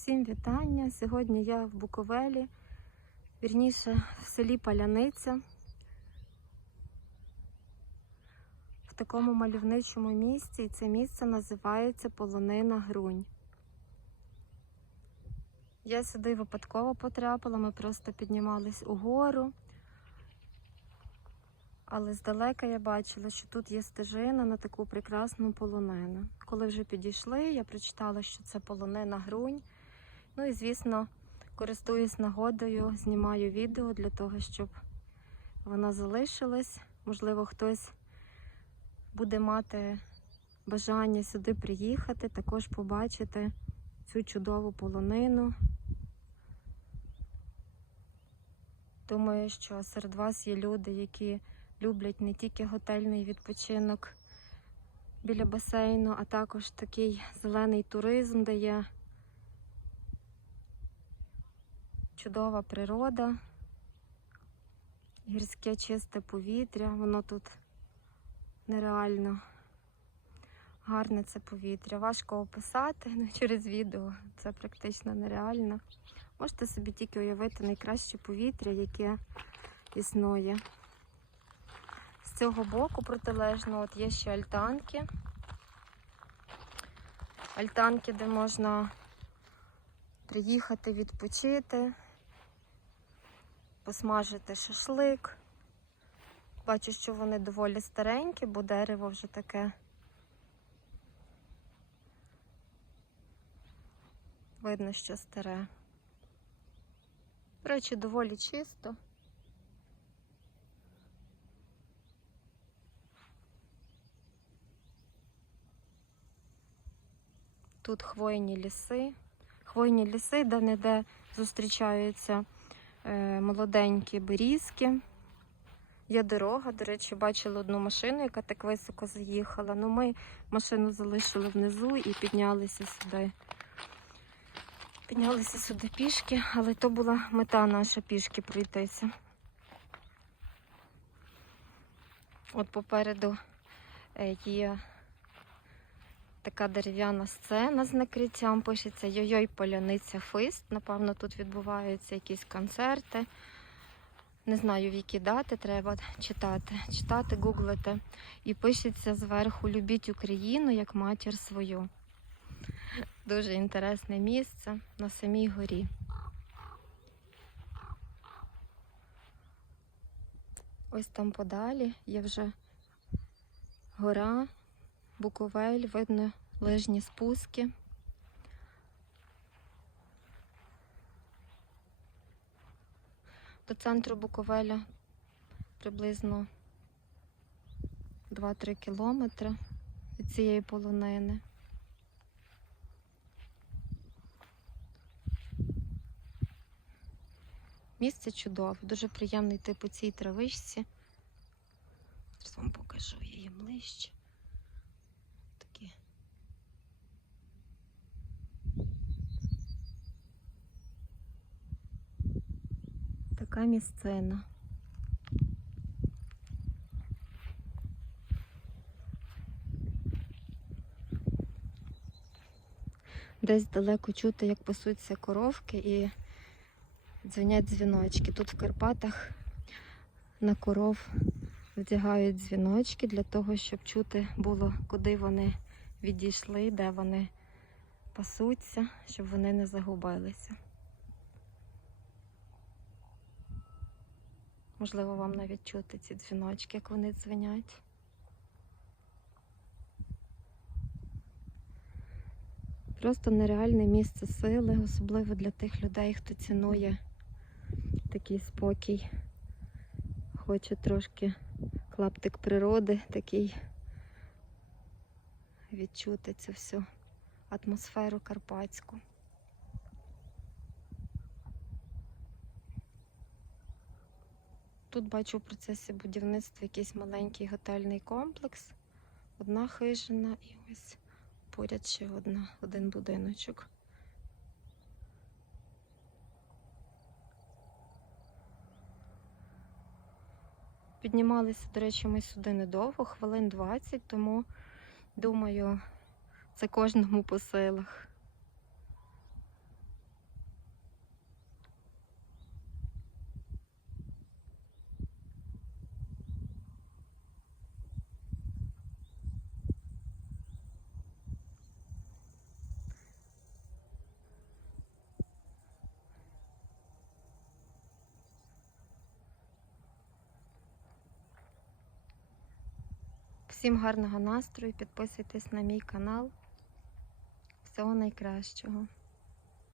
Всім вітання! Сьогодні я в Буковелі, вірніше в селі Паляниця. В такому мальовничому місці, і це місце називається Полонина Грунь. Я сюди випадково потрапила, ми просто піднімались угору. Але здалека я бачила, що тут є стежина на таку прекрасну полонину. Коли вже підійшли, я прочитала, що це полонина грунь. Ну і, звісно, користуюсь нагодою, знімаю відео для того, щоб вона залишилась. Можливо, хтось буде мати бажання сюди приїхати, також побачити цю чудову полонину. Думаю, що серед вас є люди, які люблять не тільки готельний відпочинок біля басейну, а також такий зелений туризм, де є чудова природа, гірське чисте повітря. Воно тут нереально гарне це повітря. Важко описати ну, через відео. Це практично нереально. Можете собі тільки уявити найкраще повітря, яке існує. З цього боку протилежно от є ще альтанки. Альтанки, де можна приїхати відпочити, посмажити шашлик. Бачу, що вони доволі старенькі, бо дерево вже таке. Видно, що старе. До речі, доволі чисто. Тут хвойні ліси. Хвойні ліси, де не де зустрічаються молоденькі берізки. Є дорога, до речі, бачили одну машину, яка так високо заїхала. Ну, ми машину залишили внизу і піднялися сюди. Піднялися сюди пішки, але то була мета наша пішки пройтися. От попереду е, є така дерев'яна сцена з накриттям. Пишеться Йой-Йой Поляниця Фист. Напевно, тут відбуваються якісь концерти. Не знаю, в які дати треба читати. Читати, гуглити. І пишеться зверху Любіть Україну як матір свою. Дуже інтересне місце на самій горі. Ось там подалі є вже гора, Буковель, видно лижні спуски. До центру Буковеля приблизно 2-3 кілометри від цієї полонини. Місце чудове, дуже приємний йти по цій травичці. Зараз вам покажу її ближче. Така місцина. Десь далеко чути, як пасуться коровки і дзвонять дзвіночки. Тут в Карпатах на коров вдягають дзвіночки для того, щоб чути було, куди вони відійшли, де вони пасуться, щоб вони не загубилися. Можливо, вам навіть чути ці дзвіночки, як вони дзвенять. Просто нереальне місце сили, особливо для тих людей, хто цінує такий спокій. Хоче трошки клаптик природи, такий відчути цю всю атмосферу карпатську. Тут бачу в процесі будівництва якийсь маленький готельний комплекс, одна хижина і ось поряд ще одна, один будиночок. Піднімалися, до речі, ми сюди недовго, хвилин 20, тому думаю, це кожному по силах. Всім гарного настрою, підписуйтесь на мій канал. Всього найкращого.